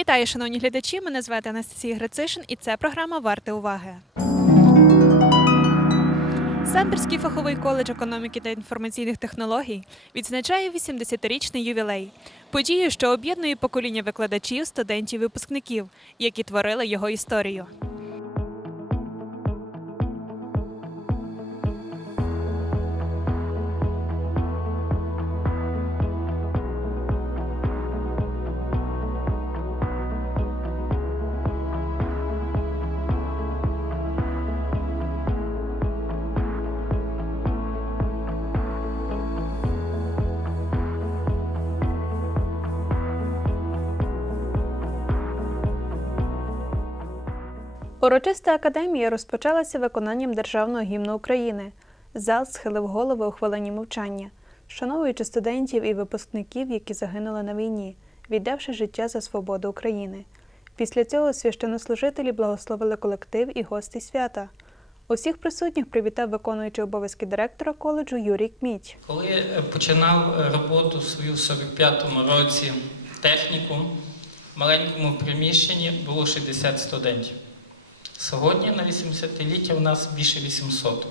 Вітаю, шановні глядачі! Мене звати Анастасія Грицишин і це програма Варте уваги. Самбірський фаховий коледж економіки та інформаційних технологій відзначає 80-річний ювілей. Подію, що об'єднує покоління викладачів, студентів, випускників, які творили його історію. Урочиста академія розпочалася виконанням державного гімну України. Зал схилив голови у хвилині мовчання, шановуючи студентів і випускників, які загинули на війні, віддавши життя за свободу України. Після цього священнослужителі благословили колектив і гостей свята. Усіх присутніх привітав виконуючий обов'язки директора коледжу Юрій Кміть. Коли я починав е, роботу свою в 45-му році техніку, в маленькому приміщенні було 60 студентів. Сьогодні на 80-ліття у нас більше 800.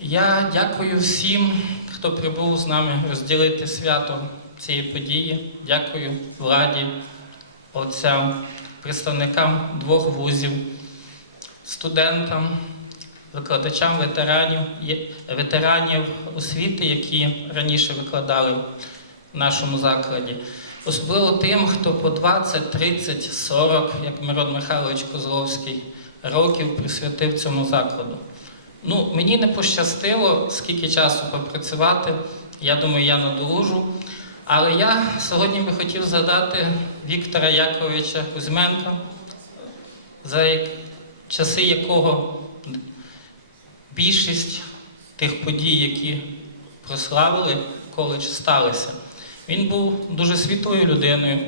Я дякую всім, хто прибув з нами розділити свято цієї події. Дякую владі, отцям, представникам двох вузів, студентам, викладачам ветеранів, ветеранів освіти, які раніше викладали в нашому закладі. Особливо тим, хто по 20, 30, 40, як Мирон Михайлович Козловський, років присвятив цьому закладу. Ну, мені не пощастило, скільки часу попрацювати. Я думаю, я надолужу. Але я сьогодні би хотів згадати Віктора Яковича Кузьменка, за часи якого більшість тих подій, які прославили коледж, сталися. Він був дуже світлою людиною,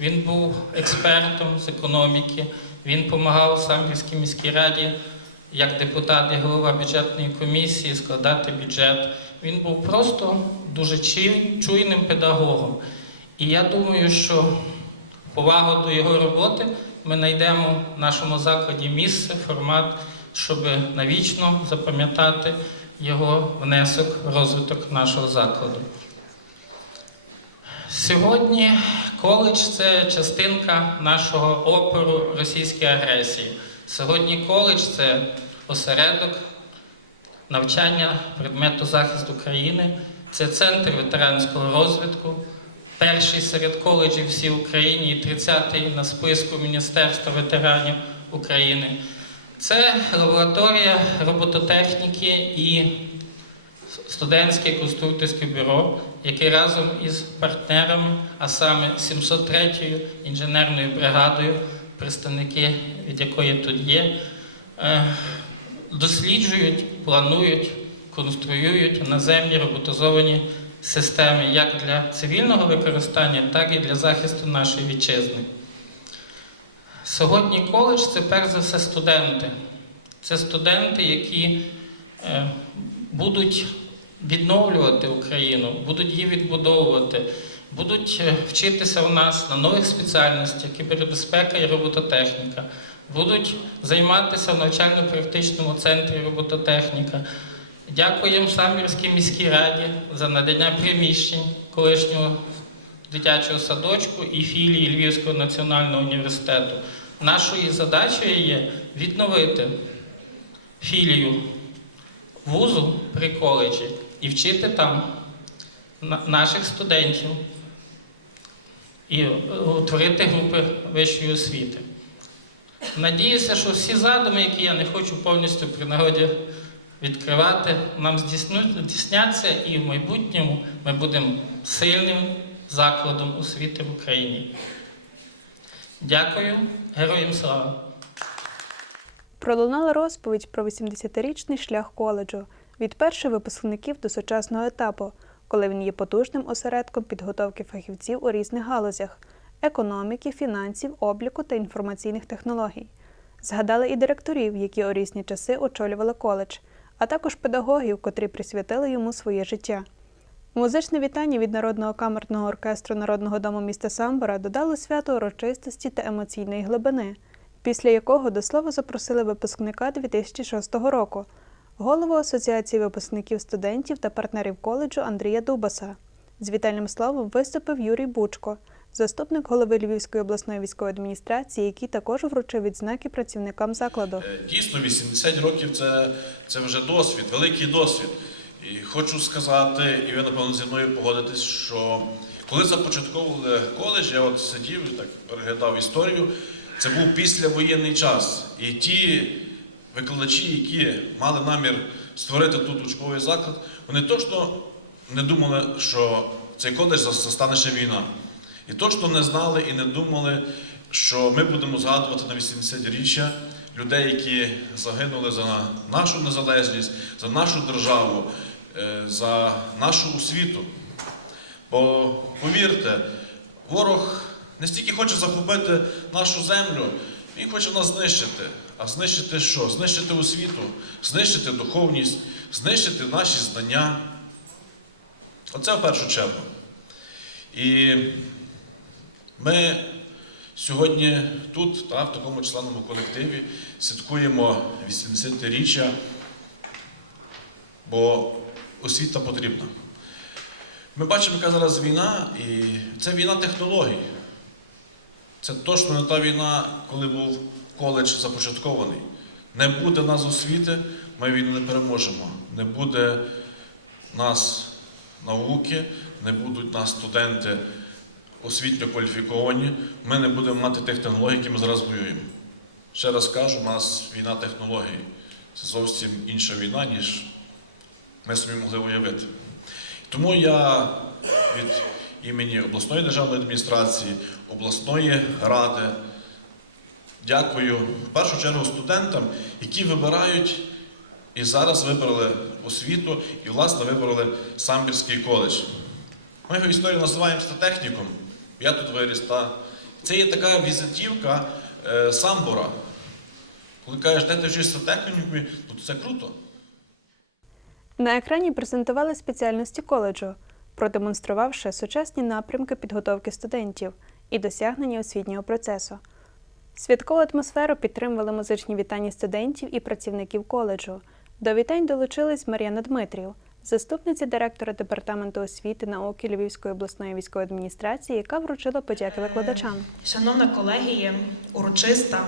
він був експертом з економіки, він допомагав Самбірській міській раді як депутат і голова бюджетної комісії складати бюджет. Він був просто дуже чуйним педагогом. І я думаю, що повагу до його роботи ми знайдемо в нашому закладі місце, формат, щоб навічно запам'ятати його внесок в розвиток нашого закладу. Сьогодні коледж це частинка нашого опору російської агресії. Сьогодні коледж це осередок навчання предмету захисту країни, це центр ветеранського розвитку, перший серед коледжів всій Україні і 30-й на списку Міністерства ветеранів України. Це лабораторія робототехніки і студентське конструкторське бюро, яке разом із партнерами, а саме 703-ю інженерною бригадою, представники від якої тут є, е, досліджують, планують, конструюють наземні роботизовані системи як для цивільного використання, так і для захисту нашої вітчизни. Сьогодні коледж це перш за все студенти. Це студенти, які е, будуть відновлювати Україну, будуть її відбудовувати, будуть е, вчитися в нас на нових спеціальностях, кібербезпека і робототехніка, будуть займатися в навчально-практичному центрі робототехніка. Дякуємо Самбірській міській раді за надання приміщень колишнього дитячого садочку і філії Львівського національного університету. Нашою задачею є відновити філію вузу при коледжі і вчити там наших студентів і е, утворити групи вищої освіти. Надіюся, що всі задуми, які я не хочу повністю при нагоді відкривати, нам здійсняться і в майбутньому ми будемо сильним закладом освіти в Україні. Дякую, героям слава! Пролунала розповідь про 80-річний шлях коледжу від перших випускників до сучасного етапу, коли він є потужним осередком підготовки фахівців у різних галузях економіки, фінансів, обліку та інформаційних технологій. Згадали і директорів, які у різні часи очолювали коледж, а також педагогів, котрі присвятили йому своє життя. Музичне вітання від Народного камерного оркестру Народного дому міста Самбора додало свято урочистості та емоційної глибини, після якого до слова запросили випускника 2006 року, голову Асоціації випускників студентів та партнерів коледжу Андрія Дубаса. З вітальним словом виступив Юрій Бучко, заступник голови Львівської обласної військової адміністрації, який також вручив відзнаки працівникам закладу. Е, Дійсно, 80 років це, це вже досвід, великий досвід. І хочу сказати, і ви, напевно, зі мною погодитесь, що коли започатковували коледж, я от сидів і так переглядав історію, це був післявоєнний час. І ті викладачі, які мали намір створити тут учбовий заклад, вони точно не думали, що цей коледж застане ще війна. І точно не знали і не думали, що ми будемо згадувати на 80-річчя людей, які загинули за нашу незалежність, за нашу державу, е, за нашу освіту. Бо повірте, ворог не стільки хоче захопити нашу землю, він хоче нас знищити. А знищити що? Знищити освіту, знищити духовність, знищити наші знання. Оце в першу чергу. І ми сьогодні тут, та, в такому численному колективі, святкуємо 80-річчя, бо освіта потрібна. Ми бачимо, яка зараз війна, і це війна технологій. Це точно не та війна, коли був коледж започаткований. Не буде нас освіти, ми війну не переможемо. Не буде нас науки, не будуть нас студенти освітньо кваліфіковані, ми не будемо мати тих технологій, які ми зараз воюємо. Ще раз кажу, у нас війна технологій. Це зовсім інша війна, ніж ми собі могли уявити. Тому я від імені обласної державної адміністрації, обласної ради дякую в першу чергу студентам, які вибирають і зараз вибрали освіту і, власне, вибрали Самбірський коледж. Ми його історію називаємо статехніком. Я тут виріс. Та... Це є така візитівка е, самбора. Коли кажеш, де ти вчишся статехнікумі, ну то це круто. На екрані презентували спеціальності коледжу, продемонструвавши сучасні напрямки підготовки студентів і досягнення освітнього процесу. Святкову атмосферу підтримували музичні вітання студентів і працівників коледжу. До вітань долучилась Мар'яна Дмитрів, заступниця директора департаменту освіти науки Львівської обласної військової адміністрації, яка вручила подяки викладачам. Шановна колегія, урочиста,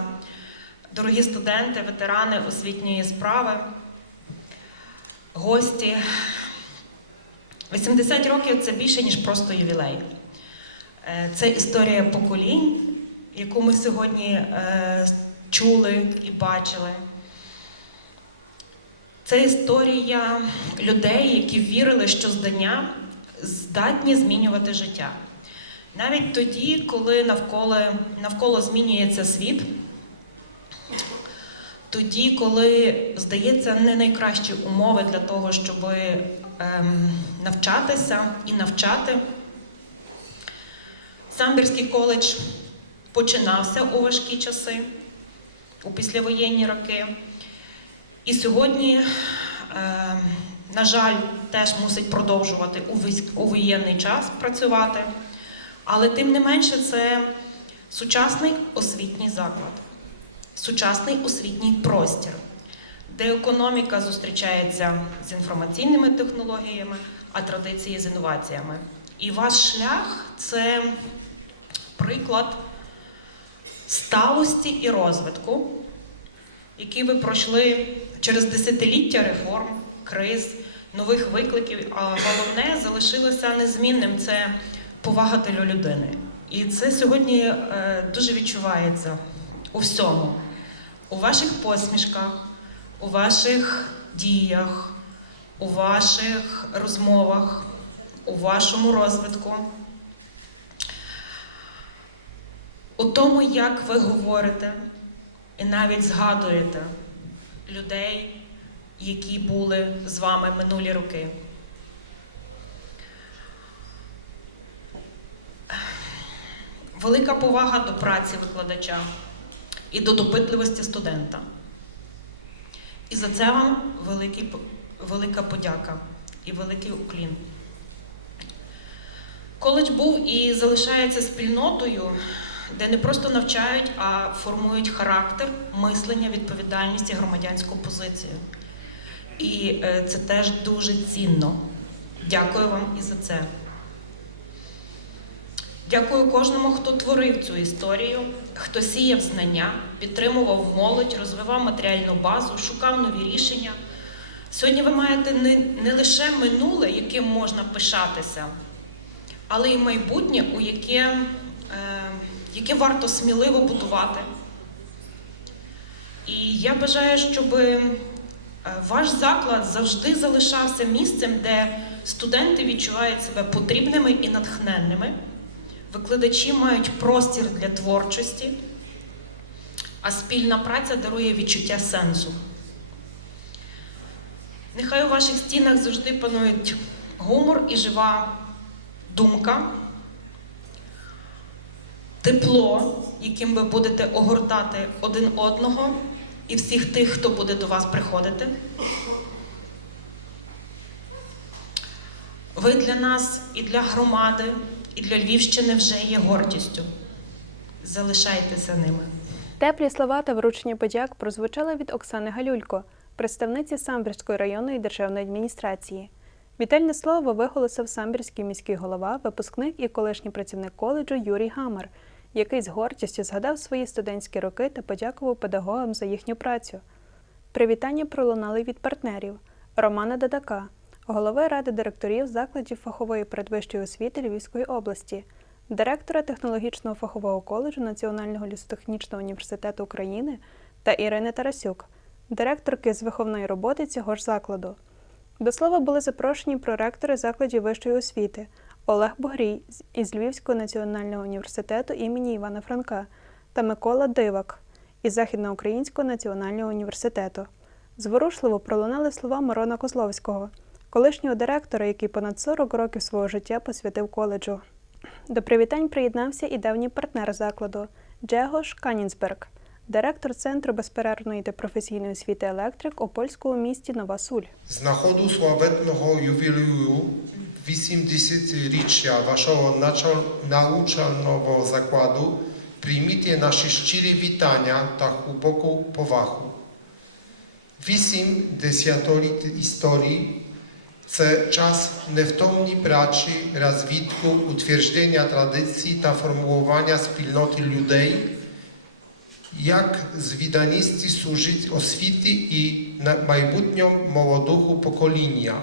дорогі студенти, ветерани освітньої справи, гості. 80 років це більше, ніж просто ювілей. Е, Це історія поколінь, яку ми сьогодні е, чули і бачили. Це історія людей, які вірили, що знання здатні змінювати життя. Навіть тоді, коли навколо, навколо змінюється світ, тоді, коли здається не найкращі умови для того, щоб навчатися і навчати, Самбірський коледж починався у важкі часи, у післявоєнні роки. І сьогодні, е, на жаль, теж мусить продовжувати у воєнний час працювати. Але тим не менше, це сучасний освітній заклад, сучасний освітній простір, де економіка зустрічається з інформаційними технологіями, а традиції з інноваціями. І ваш шлях це приклад сталості і розвитку, який ви пройшли через десятиліття реформ, криз, нових викликів. А головне залишилося незмінним це повага до людини. І це сьогодні е, дуже відчувається у всьому, у ваших посмішках, у ваших діях, у ваших розмовах, у вашому розвитку. У тому, як ви говорите і навіть згадуєте людей, які були з вами минулі роки. Велика повага до праці викладача і до допитливості студента. І за це вам великий, велика подяка і великий уклін. Коледж був і залишається спільнотою, де не просто навчають, а формують характер, мислення, відповідальність і громадянську позицію. І е, це теж дуже цінно. Дякую вам і за це. Дякую кожному, хто творив цю історію, хто сіяв знання, підтримував молодь, розвивав матеріальну базу, шукав нові рішення. Сьогодні ви маєте не, не лише минуле, яким можна пишатися, але й майбутнє, у яке, е, яке варто сміливо будувати. І я бажаю, щоб е, ваш заклад завжди залишався місцем, де студенти відчувають себе потрібними і натхненними. Викладачі мають простір для творчості, а спільна праця дарує відчуття сенсу. Нехай у ваших стінах завжди панують гумор і жива думка, тепло, яким ви будете огортати один одного і всіх тих, хто буде до вас приходити. Ви для нас і для громади, і для Львівщини вже є гордістю. Залишайтеся ними. Теплі слова та вручення подяк прозвучали від Оксани Галюлько, представниці Самбірської районної державної адміністрації. Вітальне слово виголосив самбірський міський голова, випускник і колишній працівник коледжу Юрій Гамар, який з гордістю згадав свої студентські роки та подякував педагогам за їхню працю. Привітання пролунали від партнерів Романа Дадака, голови ради директорів закладів фахової передвищої освіти Львівської області, директора технологічного фахового коледжу Національного лісотехнічного університету України та Ірини Тарасюк, директорки з виховної роботи цього ж закладу. До слова були запрошені проректори закладів вищої освіти Олег Бугрій із Львівського національного університету імені Івана Франка та Микола Дивак із Західноукраїнського національного університету. Зворушливо пролунали слова Мирона Козловського, колишнього директора, який понад 40 років свого життя посвятив коледжу. До привітань приєднався і давній партнер закладу Джегош Канінсберг, директор Центру безперервної та професійної освіти електрик у польському місті Нова Суль. Z nachodu sławetnego jubileju 80-річчя вашого навчального закладу прийміть наші щирі вітання та глибоку повагу. Вісім десятиліть історії – це час невтомної праці, розвитку, утвердження традицій та формування спільноти людей, як звіданості служить освіти і на майбутньому молодого покоління.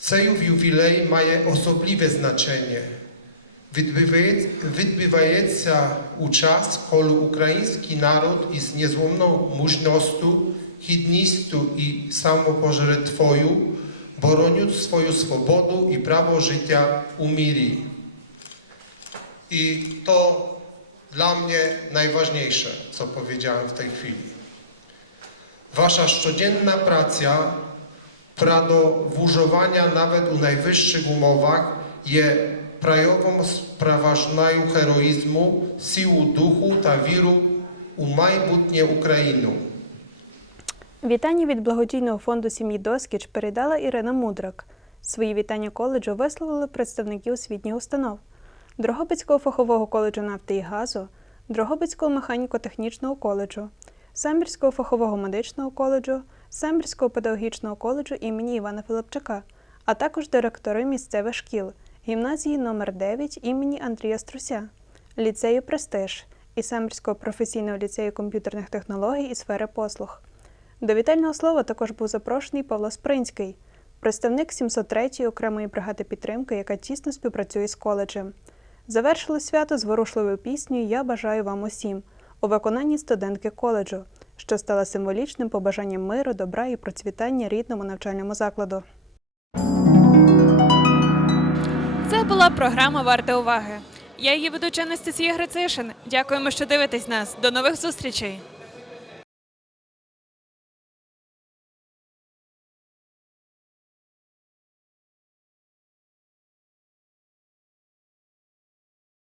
Цей ювілей має особливе значення. Відбиває- Відбувається у час, коли український народ із незламною мужністю, гідністю і самопожертвою боронять свою свободу і право життя у мірі. I to dla mnie najważniejsze, co powiedziałem w tej chwili. Wasza codzienna praca, pradowużowania nawet u najwyższych umowach, je prajową spraważnają heroizmu, siłu duchu ta wiru u майбутнє Україну. Вітання від благодійного фонду сім'ї Доскіч передала Ірина Мудрак. Свої вітання коледжу висловили представники освітніх установ Дрогобицького фахового коледжу нафти і газу, Дрогобицького механіко-технічного коледжу, Самбірського фахового медичного коледжу, Самбірського педагогічного коледжу імені Івана Филипчака, а також директори місцевих шкіл, гімназії номер 9 імені Андрія Струся, ліцею Престиж і Самбірського професійного ліцею комп'ютерних технологій і сфери послуг. До вітального слова також був запрошений Павло Спринський, представник 703-ї окремої бригади підтримки, яка тісно співпрацює з коледжем. Завершили свято зворушливою піснею Я бажаю вам усім у виконанні студентки коледжу, що стала символічним побажанням миру, добра і процвітання рідному навчальному закладу. Це була програма Варта уваги. Я її ведуча Анастасія Грицишин. Дякуємо, що дивитесь нас. До нових зустрічей!